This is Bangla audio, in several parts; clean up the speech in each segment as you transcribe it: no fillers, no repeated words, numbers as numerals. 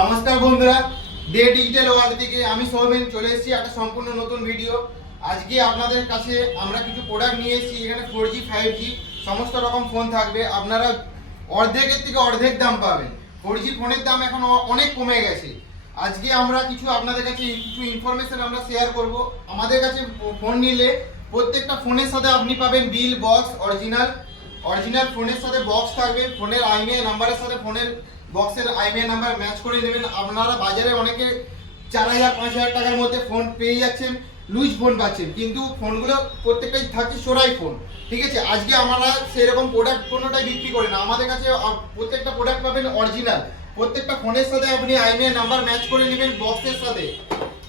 নমস্কার বন্ধুরা, ডে ডিজিটাল ওয়ার্ল্ড থেকে আমি সৌমেন চলে এসেছি একটা সম্পূর্ণ নতুন ভিডিও। আজকে আপনাদের কাছে আমরা কিছু প্রোডাক্ট নিয়ে এসেছি। এখানে 4G 5G সমস্ত রকম ফোন থাকবে। আপনারা অর্ধেকের থেকে অর্ধেক দাম পাবেন। 4G ফোনের দাম এখন অনেক কমে গেছে। আজকে আমরা কিছু আপনাদের কাছে কিছু ইনফরমেশন আমরা শেয়ার করব। আমাদের কাছে ফোন নিলে প্রত্যেকটা ফোনের সাথে আপনি পাবেন বিল, বক্স, অরিজিনাল ফোনের সাথে বক্স থাকবে। ফোনের আইএমইআই নাম্বারের সাথে ফোনের বক্সের আইএমইআই নাম্বার ম্যাচ করে নেবেন। আপনারা বাজারে অনেকে 4000-5000 টাকার মধ্যে ফোন পেয়ে যাচ্ছেন, লুজ ফোন পাচ্ছেন, কিন্তু ফোনগুলো প্রত্যেকটাই থাকে সোরাই ফোন। ঠিক আছে, আজকে আমরা সেরকম প্রোডাক্ট কোনোটাই বিক্রি করি না। আমাদের কাছে প্রত্যেকটা প্রোডাক্ট পাবেন অরিজিনাল। প্রত্যেকটা ফোনের সাথে আপনি আইএমইআই নাম্বার ম্যাচ করে নেবেন বক্সের সাথে,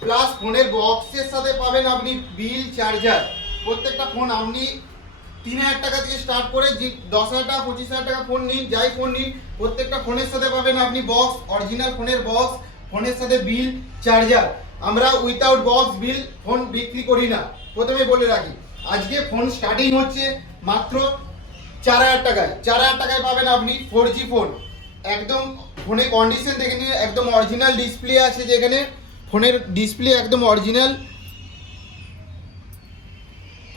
প্লাস ফোনের বক্সের সাথে পাবেন আপনি বিল, চার্জার। প্রত্যেকটা ফোন আপনি 3000 টাকা থেকে স্টার্ট করে যে 10,000 টাকা 25,000 টাকা ফোন নিন, যাই ফোন নিন, প্রত্যেকটা ফোনের সাথে পাবেন আপনি বক্স, অরিজিনাল ফোনের বক্স, ফোনের সাথে বিল, চার্জার। আমরা উইথাউট বক্স বিল ফোন বিক্রি করি না, প্রথমে বলে রাখি। আজকে ফোন স্টার্টিং হচ্ছে মাত্র 4000 টাকায়। 4000 টাকায় পাবেন আপনি 4G ফোন। একদম ফোনের কন্ডিশন দেখে নিয়ে, একদম অরিজিনাল ডিসপ্লে আছে, যেখানে ফোনের ডিসপ্লে একদম অরিজিনাল,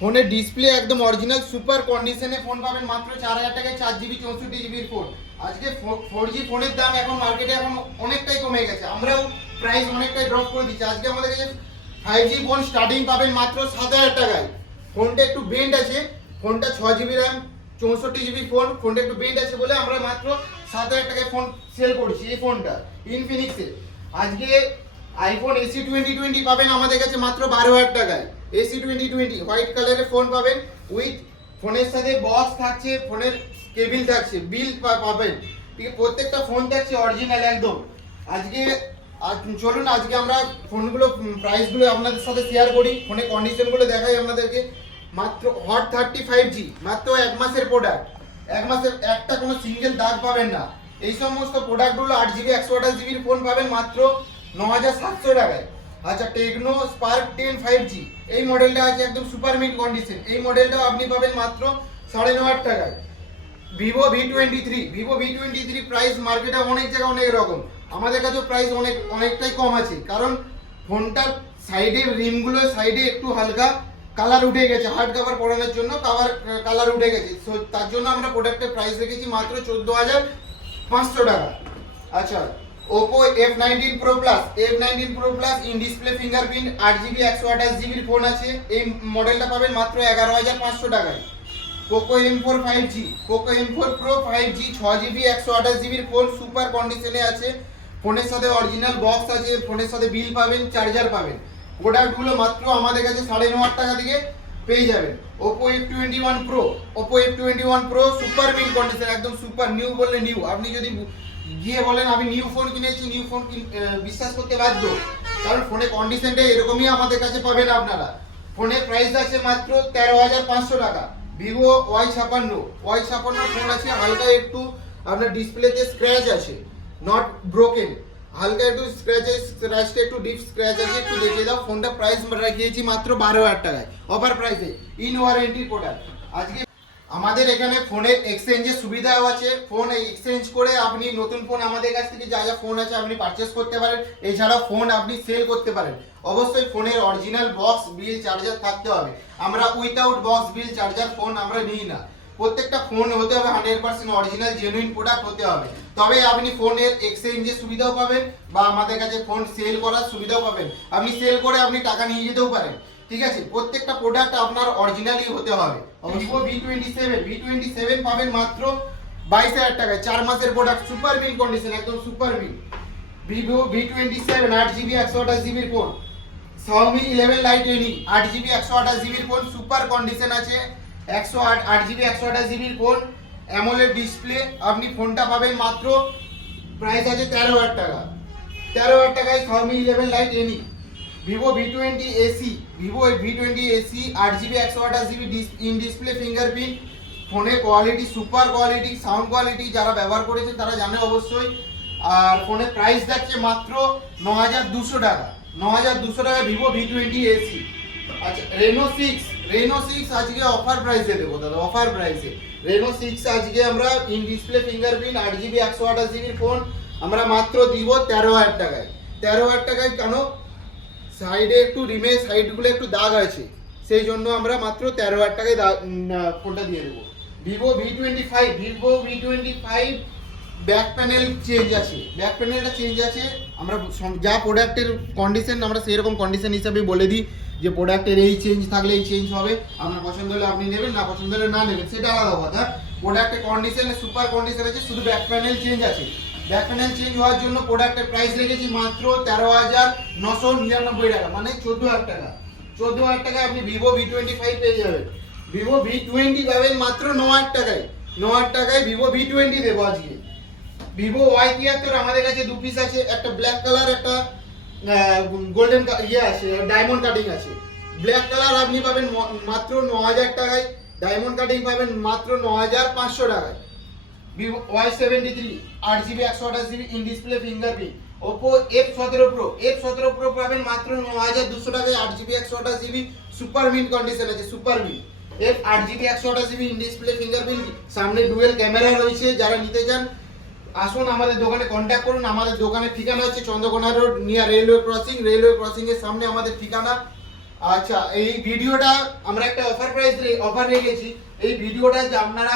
ফোনের ডিসপ্লে একদম অরিজিনাল সুপার কন্ডিশনে ফোন পাবেন মাত্র 4000 টাকায়। 4GB 64GB phone. আজকে 4G ফোনের দাম এখন মার্কেটে এখন অনেকটাই কমে গেছে, আমরাও প্রাইস অনেকটাই ড্রপ করে দিচ্ছি। আজকে আমাদের কাছে 5G ফোন স্টার্টিং পাবেন মাত্র 7000 টাকায়। ফোনটা একটু বেন্ড আছে, ফোনটা 6GB র্যাম 64GB ফোন। ফোনটা একটু বেন্ড আছে বলে আমরা মাত্র 7000 টাকায় ফোন সেল করছি। এই ফোনটা ইনফিনিক্সের। আজকে আইফোন AC 2020 পাবেন আমাদের কাছে মাত্র 12000 টাকায়। AC 2020 হোয়াইট কালারের ফোন পাবেন, উইথ ফোনের সাথে বক্স থাকছে, ফোনের কেবিল থাকছে, বিল পাবেন। ঠিক আছে, প্রত্যেকটা ফোন থাকছে অরিজিনাল একদম। আজকে চলুন আজকে আমরা ফোনগুলো প্রাইসগুলো আপনাদের সাথে শেয়ার করি, ফোনের কন্ডিশনগুলো দেখাই আপনাদেরকে। মাত্র হট 35G, মাত্র 1 মাসের প্রোডাক্ট। 1 মাসের একটা কোনো সিঙ্গেল দাগ পাবেন না। এই সমস্ত প্রোডাক্টগুলো 8GB 128GB ফোন পাবেন মাত্র 9700 টাকায়। আচ্ছা, টেকনো স্পার্ক 10 5G এই মডেলটা আছে একদম সুপার মিড কন্ডিশন। এই মডেলটাও আপনি পাবেন মাত্র 9500 টাকায়। ভিভো V23 প্রাইস মার্কেটে অনেক জায়গায় অনেক রকম, আমাদের কাছে প্রাইস অনেকটাই কম আছে, কারণ ফোনটার সাইডে রিমগুলো সাইডে একটু হালকা কালার উঠে গেছে, হার্ড কভার পরানোর জন্য কালার উঠে গেছে। সো তার জন্য আমরা প্রোডাক্টের প্রাইস রেখেছি মাত্র 14500 টাকা। আচ্ছা, Oppo F19 Pro Plus in display fingerprint 8GB 128GB phone আছে। এই মডেলটা পাবেন মাত্র 11500 টাকায়। Poco M4 5G, Poco M4 Pro 5G 6GB 128GB phone super কন্ডিশনে আছে। ফোনের সাথে অরিজিনাল বক্স আছে, ফোনের সাথে বিল পাবেন, চার্জার পাবেন। প্রোডাক্টগুলো মাত্র আমাদের কাছে 9500 টাকা থেকে পেয়ে যাবেন। Oppo F21 Pro super mid condition, একদম সুপার নিউ বললে নিউ। আপনি যদি গিয়ে বলেন আমি নিউ ফোন কিনেছি, নিউ ফোন বিশ্বাস করতে বাধ্য, কারণ ফোনের কন্ডিশনটা এরকমই আমাদের কাছে পাবেন আপনারা। ফোনের প্রাইস আছে মাত্র 13500 টাকা। ভিভো Y56 ফোন আছে, হালকা একটু আপনার ডিসপ্লেতে স্ক্র্যাচ আছে, নট ব্রোকেন, হালকা একটু স্ক্র্যাচটা একটু ডিপ স্ক্র্যাচ আছে, একটু দেখে দাও। ফোনটা প্রাইস রাখিয়েছি মাত্র 12000 টাকায়, অফার প্রাইসে, ইন ওয়ারেন্টি প্রোডাক্ট। আজকে আমাদের এখানে ফোনের এক্সচেঞ্জের সুবিধাও আছে। ফোন এক্সচেঞ্জ করে আপনি নতুন ফোন আমাদের কাছ থেকে যা যা ফোন আছে আপনি পারচেস করতে পারেন। এছাড়াও ফোন আপনি সেল করতে পারেন। অবশ্যই ফোনের অরিজিনাল বক্স, বিল, চার্জার থাকতে হবে। আমরা উইথাউট বক্স, বিল, চার্জার ফোন আমরা নিই না। প্রত্যেকটা ফোন হতে হবে 100% অরিজিনাল জেনুইন প্রোডাক্ট হতে হবে, তবে আপনি ফোনের এক্সচেঞ্জের সুবিধাও পাবেন বা আমাদের কাছে ফোন সেল করার সুবিধাও পাবেন। আপনি সেল করে আপনি টাকা নিয়ে যেতেও পারেন। ঠিক আছে, প্রত্যেকটা প্রোডাক্ট আপনার অরিজিনালি হতে হবে। ভিভো V27 পাবেন মাত্র 22000 টাকায়। 4 মাসের প্রোডাক্ট, সুপার মিড কন্ডিশন, একদম super mid. Vivo V27 8GB 128GB phone. Xiaomi 11 Lite Any 8GB 128GB phone, super condition আছে। 8GB 128GB phone, AMOLED display. আপনি ফোনটা পাবেন মাত্র, প্রাইস আছে 13000 টাকা। 13000 টাকায় Xiaomi 11 Lite Any। Vivo V20 AC 8GB 128GB in display fingerprint. ফোনের quality super quality, sound quality যারা ব্যবহার করেছেন তারা জানে অবশ্যই। আর ফোনের প্রাইস যাচ্ছে মাত্র 9200 টাকা। 9200 টাকায় ভিভো V20 AC। আচ্ছা, রেনো 6 আজকে অফার প্রাইসে দেবো দাদা, অফার প্রাইসে। রেনো 6 আজকে আমরা in display fingerprint 8GB 128GB phone আমরা মাত্র দিব 13,000 টাকায়। 13,000 টাকায় কেন? সাইডে একটু রিমে সাইডগুলো একটু দাগ আছে, সেই জন্য আমরা মাত্র 13,000 টাকায় ফোনটা দিয়ে দেবো। Vivo V25 back panel change আছে, ব্যাক প্যানেলটা চেঞ্জ আছে। আমরা যা প্রোডাক্টের কন্ডিশন আমরা সেই রকম কন্ডিশন হিসাবে বলে দিই যে প্রোডাক্টের এই চেঞ্জ থাকলে এই চেঞ্জ হবে, আপনার পছন্দ হলে আপনি নেবেন, না পছন্দ হলে না নেবেন, সেটা আলাদা কথা। প্রোডাক্টের কন্ডিশনে সুপার কন্ডিশন আছে, শুধু ব্যাক প্যানেল চেঞ্জ আছে। ব্যাক প্যানেল চেঞ্জ হওয়ার জন্য প্রোডাক্টের প্রাইস রেখেছি মাত্র 13,999 টাকা, মানে 14,000 টাকা। 14,000 টাকায় আপনি ভিভো V25 পেয়ে যাবেন। ভিভো V20 পাবেন মাত্র 9,000 টাকায়। 9,000 টাকায় ভিভো V20 দেবো আজকে। ভিভো Y73 আমাদের কাছে দু পিস আছে, একটা ব্ল্যাক কালার, একটা গোল্ডেন আছে, ডায়মন্ড কাটিং আছে। ব্ল্যাক কালার আপনি পাবেন মাত্র 9,000 টাকায়, ডায়মন্ড কাটিং পাবেন মাত্র 9,500 টাকায়। Vivo Y73 8GB 128GB in display fingerprint. Oppo F17 Pro পাবেন মাত্র 9,200 টাকায়, 8GB 128GB super mint condition আছে, super mint. F 8GB 128GB in display fingerprint, সামনে ডুয়েল ক্যামেরা রয়েছে। যারা নিতে চান আসুন আমাদের দোকানে কন্ট্যাক্ট করুন। আমাদের দোকানের ঠিকানা হচ্ছে Chandrakona road near railway crossing এর সামনে আমাদের ঠিকানা। আচ্ছা, এই ভিডিওটা আমরা একটা অফার রেখেছি। এই ভিডিওটা যে আপনারা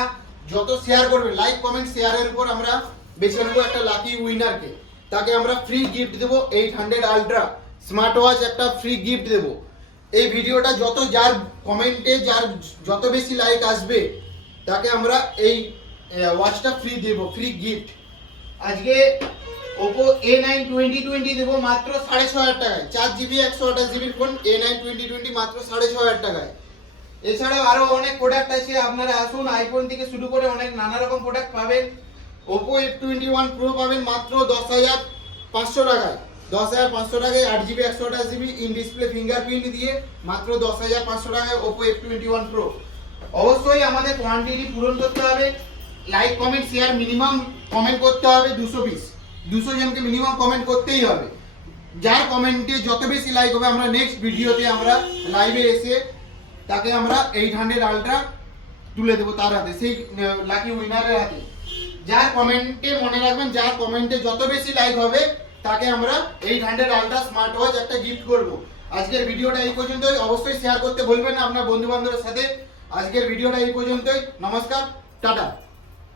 যত শেয়ার করবেন, লাইক কমেন্ট শেয়ারের উপর আমরা বেছে নেবো একটা লাকি উইনারকে। তাকে আমরা ফ্রি গিফট দেবো 800 আলট্রা স্মার্ট ওয়াচ, একটা ফ্রি গিফট দেবো। এই ভিডিওটা যার কমেন্টে যত বেশি লাইক আসবে তাকে আমরা এই ওয়াচটা ফ্রি দেবো, ফ্রি গিফট। আজকে Oppo A9 2020 দেবো মাত্র 6,500 টাকায়। 4GB 128GB ফোন A9 2020 মাত্র 6,500 টাকায়। এছাড়াও আরো অনেক প্রোডাক্ট আছে, আপনারা আসুন। আইফোন থেকে শুরু করে অনেক নানা রকম প্রোডাক্ট পাবেন। Oppo F21 Pro পাবেন মাত্র 10,500 টাকায়। 10,500 টাকায় 8GB 128GB in display fingerprint দিয়ে মাত্র 10,500 টাকায় Oppo F21 Pro। অবশ্যই আমাদের কোয়ান্টিটি পূরণ করতে হবে। Like comment share minimum comment করতে হবে 200 পিস। 200 জনকে মিনিমাম কমেন্ট করতেই হবে। যার কমেন্টে যত বেশি লাইক হবে আমরা নেক্সট ভিডিওতে আমরা লাইভে এসে তাকে আমরা 800 আলট্রা তুলে দেবো তার হাতে, সেই লাকি উইনারের হাতে। যার কমেন্টে মনে রাখবেন, যার কমেন্টে যত বেশি লাইক হবে তাকে আমরা 800 আলট্রা স্মার্ট ওয়াচ একটা গিফট করব। আজকের ভিডিওটা এই পর্যন্তই। অবশ্যই শেয়ার করতে ভুলবেন না আপনার বন্ধু বান্ধবের সাথে। আজকের ভিডিওটা এই পর্যন্তই। নমস্কার, টাটা।